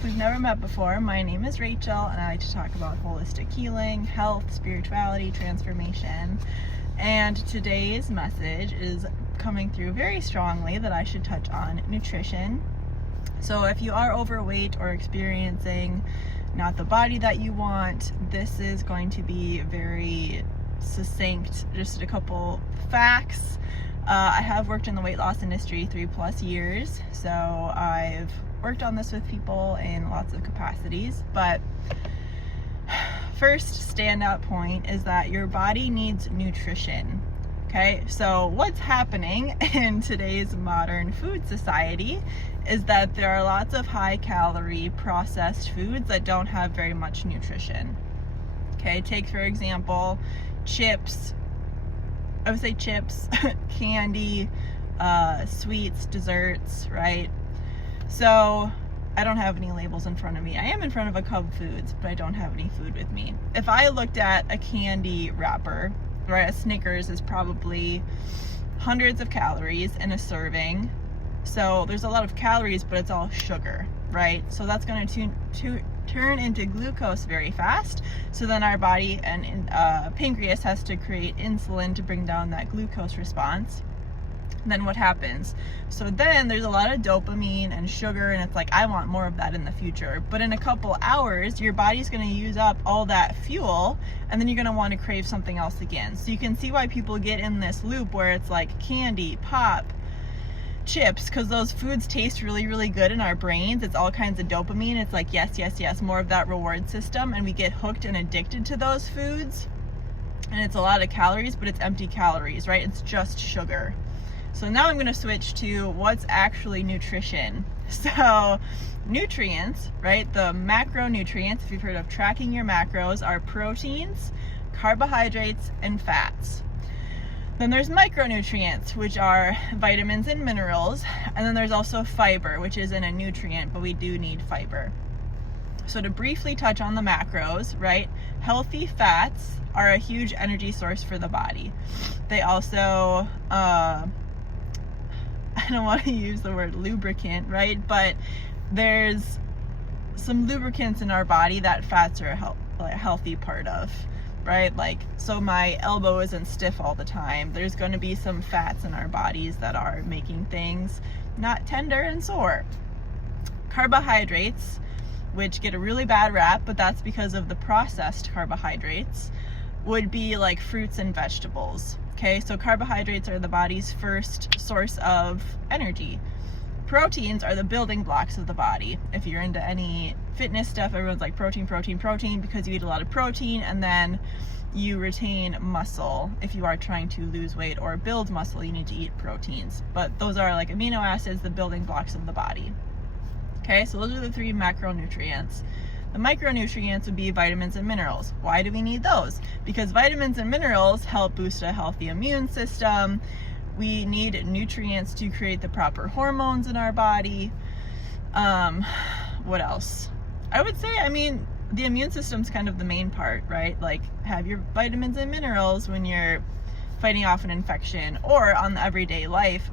if we've never met before, my name is Rachel, and I like to talk about holistic healing, health, spirituality, transformation. And today's message is coming through very strongly that I should touch on nutrition. So if you are overweight or experiencing not the body that you want, this is going to be very succinct, just a couple facts. I have worked in the weight loss industry 3+ years, so I've worked on this with people in lots of capacities. But first standout point is that your body needs nutrition. Okay, so what's happening in today's modern food society is that there are lots of high calorie processed foods that don't have very much nutrition. Okay, take for example chips, I would say chips, candy, sweets, desserts, right? So I don't have any labels in front of me. I am in front of a Cub Foods, but I don't have any food with me. If I looked at a candy wrapper, right, a Snickers is probably hundreds of calories in a serving. So there's a lot of calories, but it's all sugar, right? So that's going to turn into glucose very fast. So then our body and pancreas has to create insulin to bring down that glucose response. And then what happens? So then there's a lot of dopamine and sugar, and it's like, I want more of that in the future. But in a couple hours, your body's going to use up all that fuel, and then you're going to want to crave something else again. So you can see why people get in this loop where it's like candy, pop, chips, because those foods taste really, really good in our brains. It's all kinds of dopamine. It's like, yes, yes, yes, more of that reward system, and we get hooked and addicted to those foods. And it's a lot of calories, but it's empty calories, right? It's just sugar. So now I'm going to switch to what's actually nutrition. So nutrients, right? The macronutrients, if you've heard of tracking your macros, are proteins, carbohydrates, and fats. Then there's micronutrients, which are vitamins and minerals. And then there's also fiber, which isn't a nutrient, but we do need fiber. So to briefly touch on the macros, right? Healthy fats are a huge energy source for the body. They also, I don't want to use the word lubricant, right? But there's some lubricants in our body that fats are a healthy part of, right? Like, so my elbow isn't stiff all the time. There's going to be some fats in our bodies that are making things not tender and sore. Carbohydrates, which get a really bad rap, but that's because of the processed carbohydrates, would be like fruits and vegetables. Okay, so carbohydrates are the body's first source of energy. Proteins are the building blocks of the body. If you're into any fitness stuff, everyone's like protein, protein, protein, because you eat a lot of protein and then you retain muscle. If you are trying to lose weight or build muscle, you need to eat proteins. But those are like amino acids, the building blocks of the body. Okay, so those are the 3 macronutrients. The micronutrients would be vitamins and minerals. Why do we need those? Because vitamins and minerals help boost a healthy immune system. We need nutrients to create the proper hormones in our body. What else? I would say, the immune system's kind of the main part, right? Like, have your vitamins and minerals when you're fighting off an infection, or on the everyday life,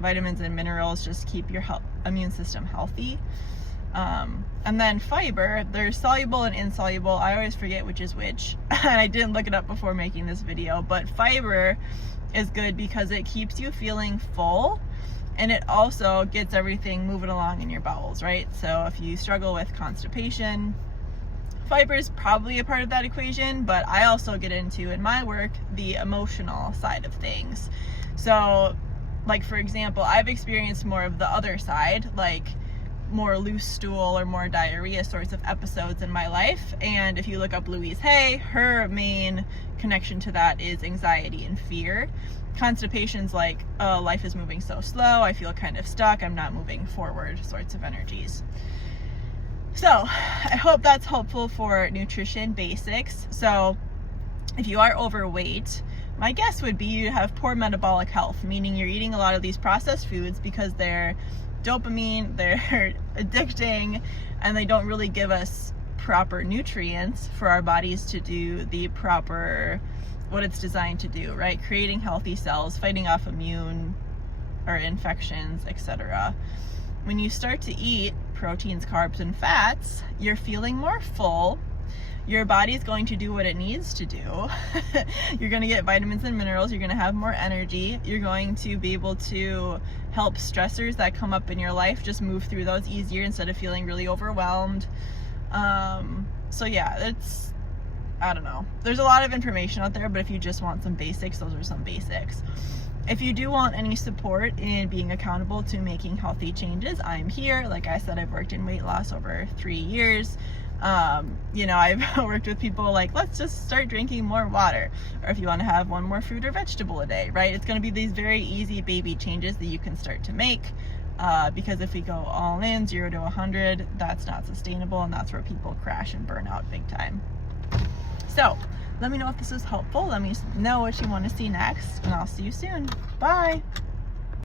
vitamins and minerals just keep your immune system healthy. And then fiber, there's soluble and insoluble. I always forget which is which, and I didn't look it up before making this video, but fiber is good because it keeps you feeling full, and it also gets everything moving along in your bowels, right? So if you struggle with constipation, fiber is probably a part of that equation, but I also get into, in my work, the emotional side of things. So, like, for example, I've experienced more of the other side, like more loose stool or more diarrhea sorts of episodes in my life. And if you look up Louise Hay, her main connection to that is anxiety and fear. Constipation's like, oh, life is moving so slow, I feel kind of stuck, I'm not moving forward sorts of energies. So I hope that's helpful for nutrition basics. So if you are overweight, my guess would be you have poor metabolic health, meaning you're eating a lot of these processed foods because they're dopamine, they're addicting, and they don't really give us proper nutrients for our bodies to do the proper, what it's designed to do, right? Creating healthy cells, fighting off immune or infections, etc. When you start to eat proteins, carbs, and fats, you're feeling more full. Your body's going to do what it needs to do. You're going to get vitamins and minerals. You're going to have more energy. You're going to be able to help stressors that come up in your life just move through those easier instead of feeling really overwhelmed. So yeah, I don't know. There's a lot of information out there, but if you just want some basics, those are some basics. If you do want any support in being accountable to making healthy changes, I'm here. Like I said, I've worked in weight loss over 3 years. I've worked with people like, let's just start drinking more water, or if you want to have one more fruit or vegetable a day, right? It's going to be these very easy baby changes that you can start to make, because if we go all in 0 to 100, that's not sustainable, and that's where people crash and burn out big time. So let me know if this is helpful. Let me know what you want to see next, and I'll see you soon. Bye.